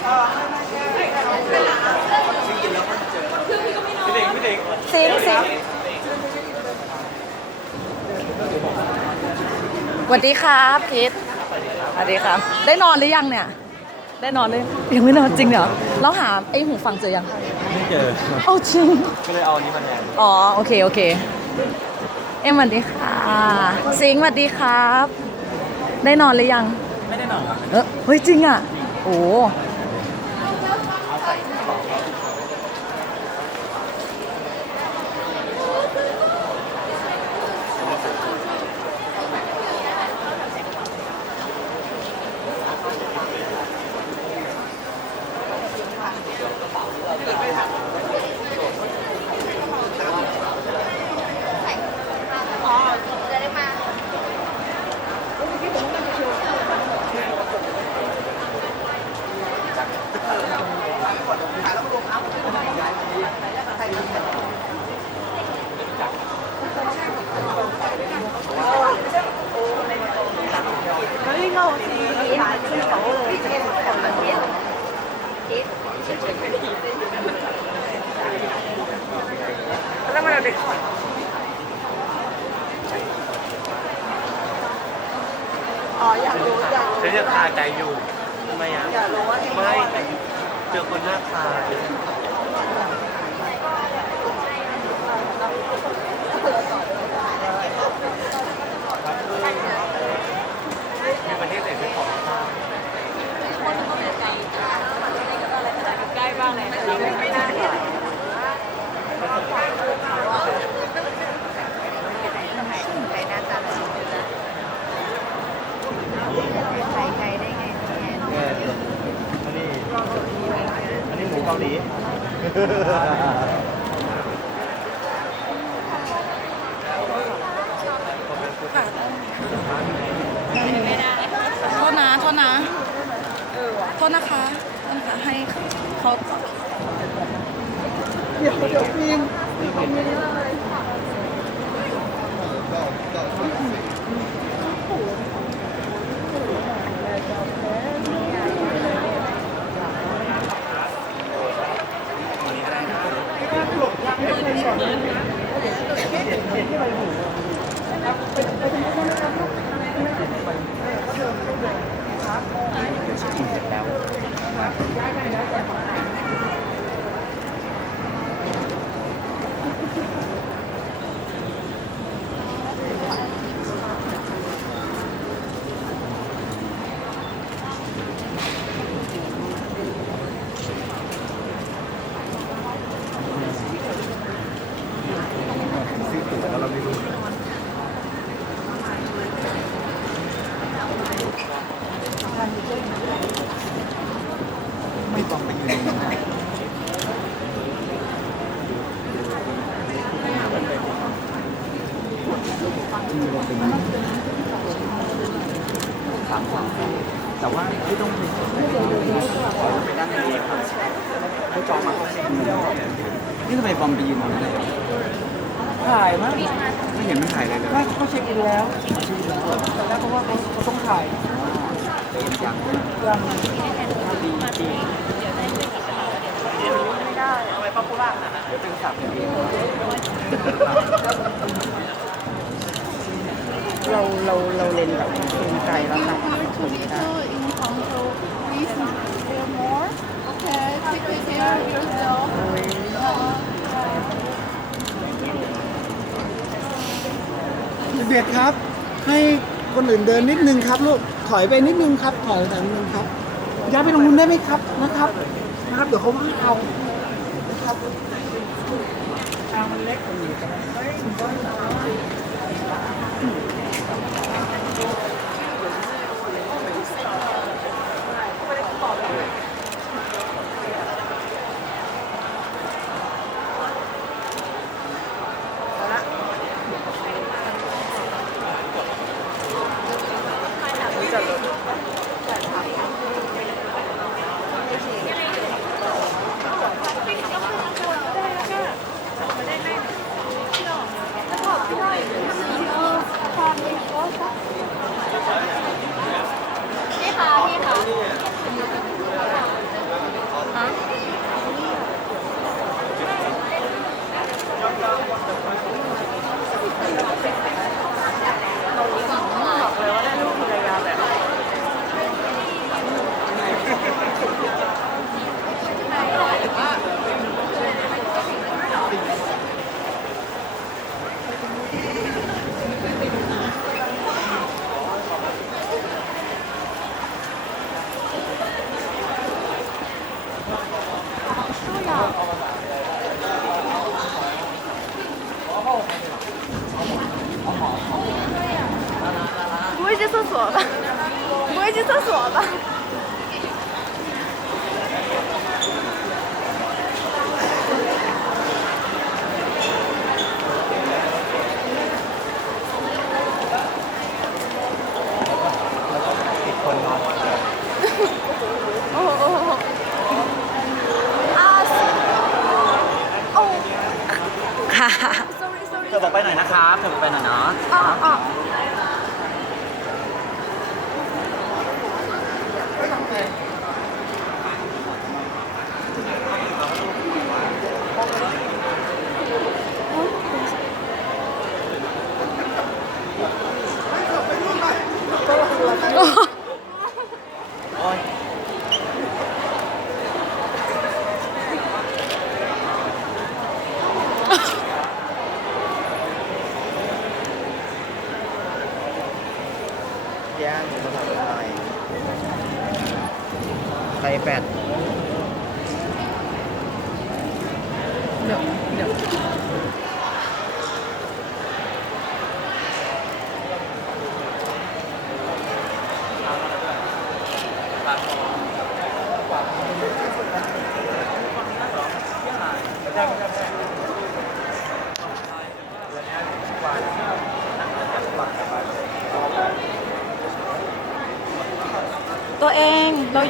สวัสดีครับพีทสวัสดีครับ ได้นอนหรือยังเนี่ย ได้นอนเลยยังไม่นอนจริงเหรอเราหาไอหูฟังเจอยังไม่เจอเอาจริงก็เลยเอาอันนี้มาแทนอ๋อโอเคโอเค เอ็มสวัสดีค่ะสิงสวัสดีครับ ได้นอนหรือยัง ไม่ได้นอนเออเฮ้ยจริงอะ โอ้ กาหลีโทษนะโทษนะโทษนะคะโทษนะคะให้เขาเดี๋ยวเดี๋ยวฟิล์ม ไม่ สามสามแต่ว่าไม่ต้องไปไปนั่งในนี้ครับเขาจองมาเขาเซ็นนี่ทำไมบอมไปยืนตรงนั้นเลยถ่ายมั้ยไม่เห็นมันถ่ายอะไรเลยไม่เขาเช็คอินแล้วเช็คอินแต่แล้วเพราะว่าเขาเขาต้องถ่ายเห็นยังยังดีดีไม่ได้เอาไปป๊อปปูล่าขนาดนั้นเดี๋ยวเป็นสับอย่างนี้ เราเราเราเล่นแบบเกรงใจแล้วนะถูกได้ Okay, take care of yourself. เด็กครับ ให้คนอื่นเดินนิดนึงครับลูก ถอยไปนิดนึงครับ ถอยไปนิดนึงครับ ย้ายไปตรงนู้นได้ไหมครับนะครับ นะครับ เดี๋ยวเขาไม่เอานะครับทางมันเล็กกว่านี้ก็ได้ 去厕所吧？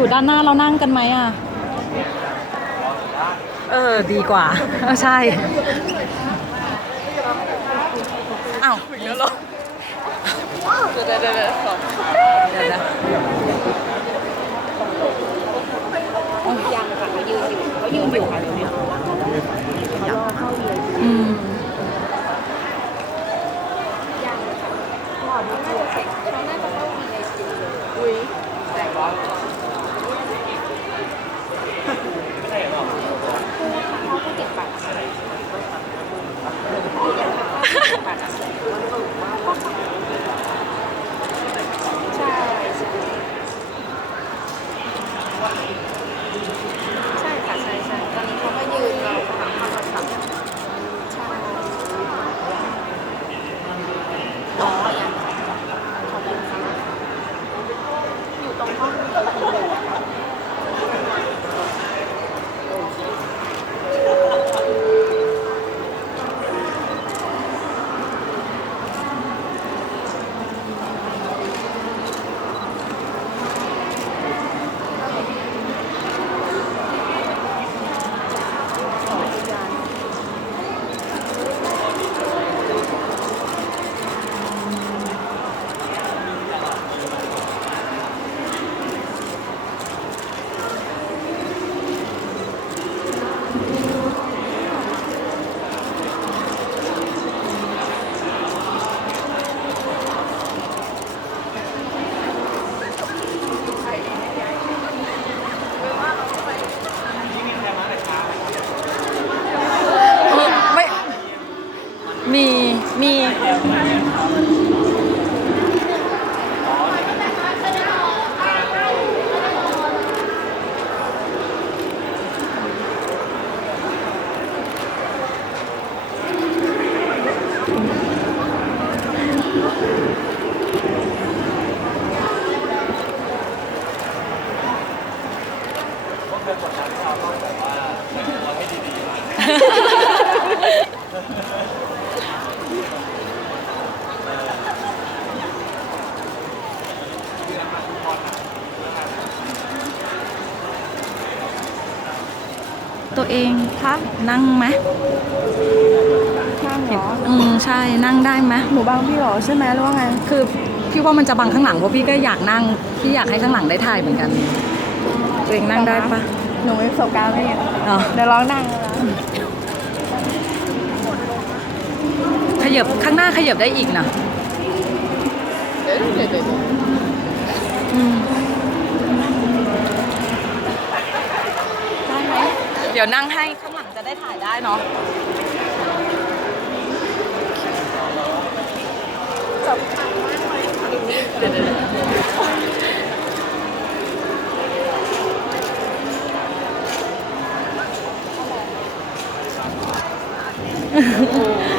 องเราอยู่ด้านหน้าเรานั่งกันไหมอะ เออ ดีกว่าเออใช่อ้าวเดี๋ยวลงเดี๋ยวเดี๋ยวเดี๋ยวเดี๋ยวเดี๋ยวยังค่ะเขายืนอยู่เขายืนอยู่ค่ะอืมเขาก็เก็บบัตรใช่ใช่ใช่ค่ะใช่ใช่ตอนนี้เขาก็ยืนรอเขาหาข้าวผัดใช่อ๋อยังขอบคุณค่ะอยู่ตรงห้องนี้ ไม่ มี มี ตัวเองคะนั่งไหมนั่งเหรออืมใช่นั่งได้ไหมหนูบังพี่เหรอใช่ไหมหรือว่าไงคือพี่ว่ามันจะบังข้างหลังเพราะพี่ก็อยากนั่งพี่อยากให้ข้างหลังได้ถ่ายเหมือนกัน ตัวเองนั่งได้ปะหนูมีประสบการณ์ไม่เห็นเนาะเดี๋ยวลองนั่งนะขยับข้างหน้าขยับได้อีกนะอืมได้ไหม เดี๋ยวนั่งให้ข้างหลังจะได้ถ่ายได้เนาะโอ้ย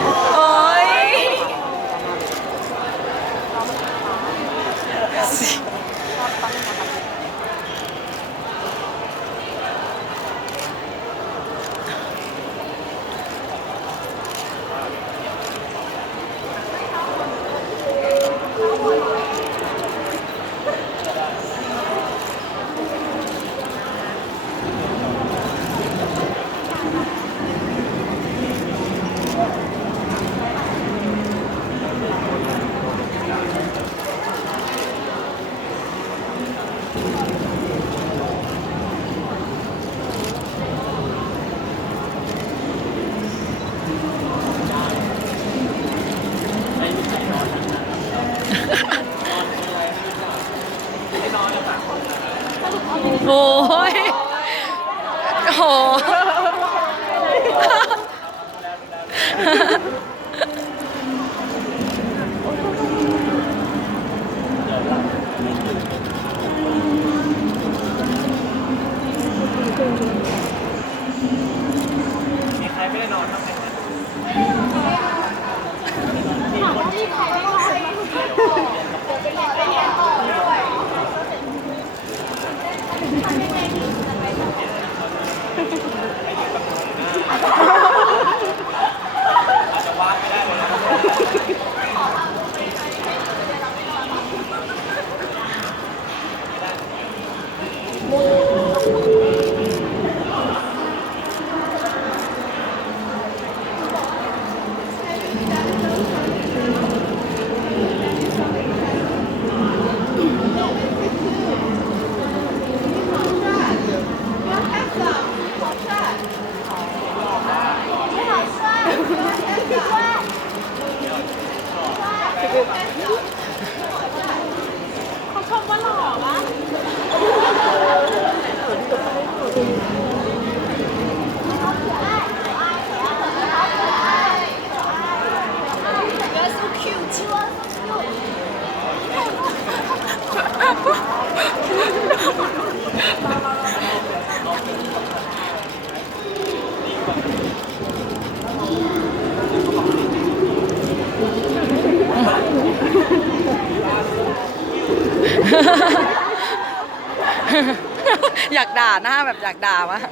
อยากด่าหน้าแบบอยากด่ามาก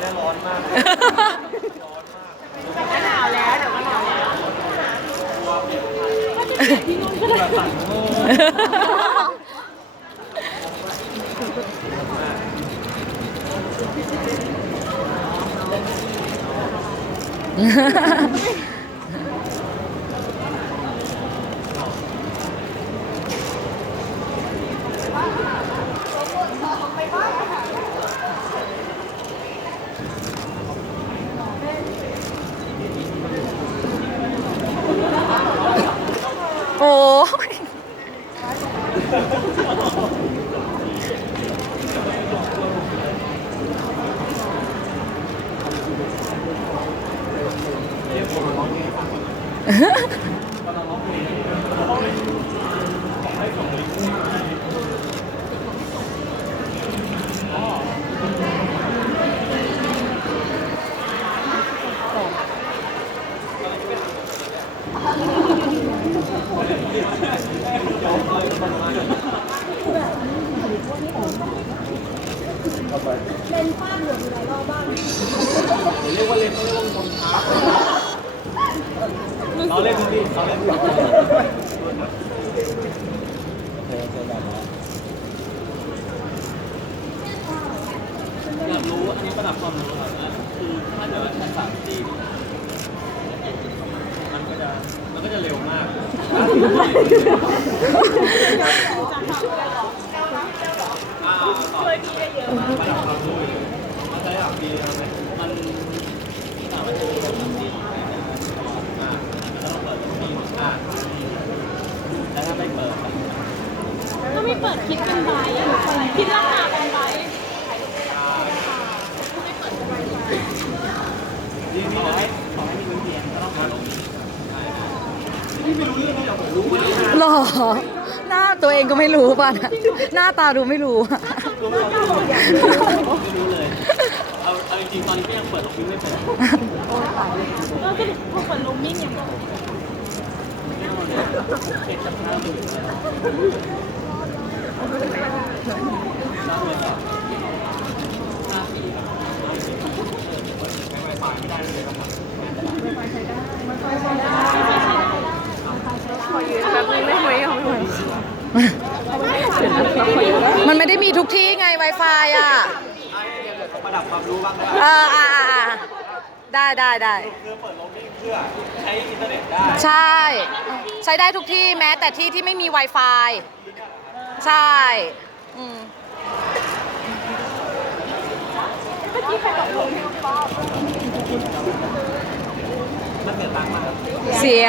ได้ร้อนมากร้อนมากหนาวแล้วเดี๋ยวมันหนาวแล้วโช่วยพี่ได้เยอะมาก เองก็ไม่รู้ป่ะหน้าตาดูไม่รู้เอาจริงตอนที่ยังเปิดออฟฟิศไม่เปิดก็คือพวกคนลูมิ่งอย่างไม่ไปใช้ได้ไม่ไปใช้ได้ มันไม่ได้มีทุกที่ไง Wi-Fi อะระดับความรู้บ้างเอออ่าได้ได้ได้คือเปิดโลบิงเพื่อใช้อินเทอร์เน็ตได้ ใช่ ใช้ได้ทุกที่แม้แต่ที่ที่ไม่มี Wi-Fi ใช่อืมเสีย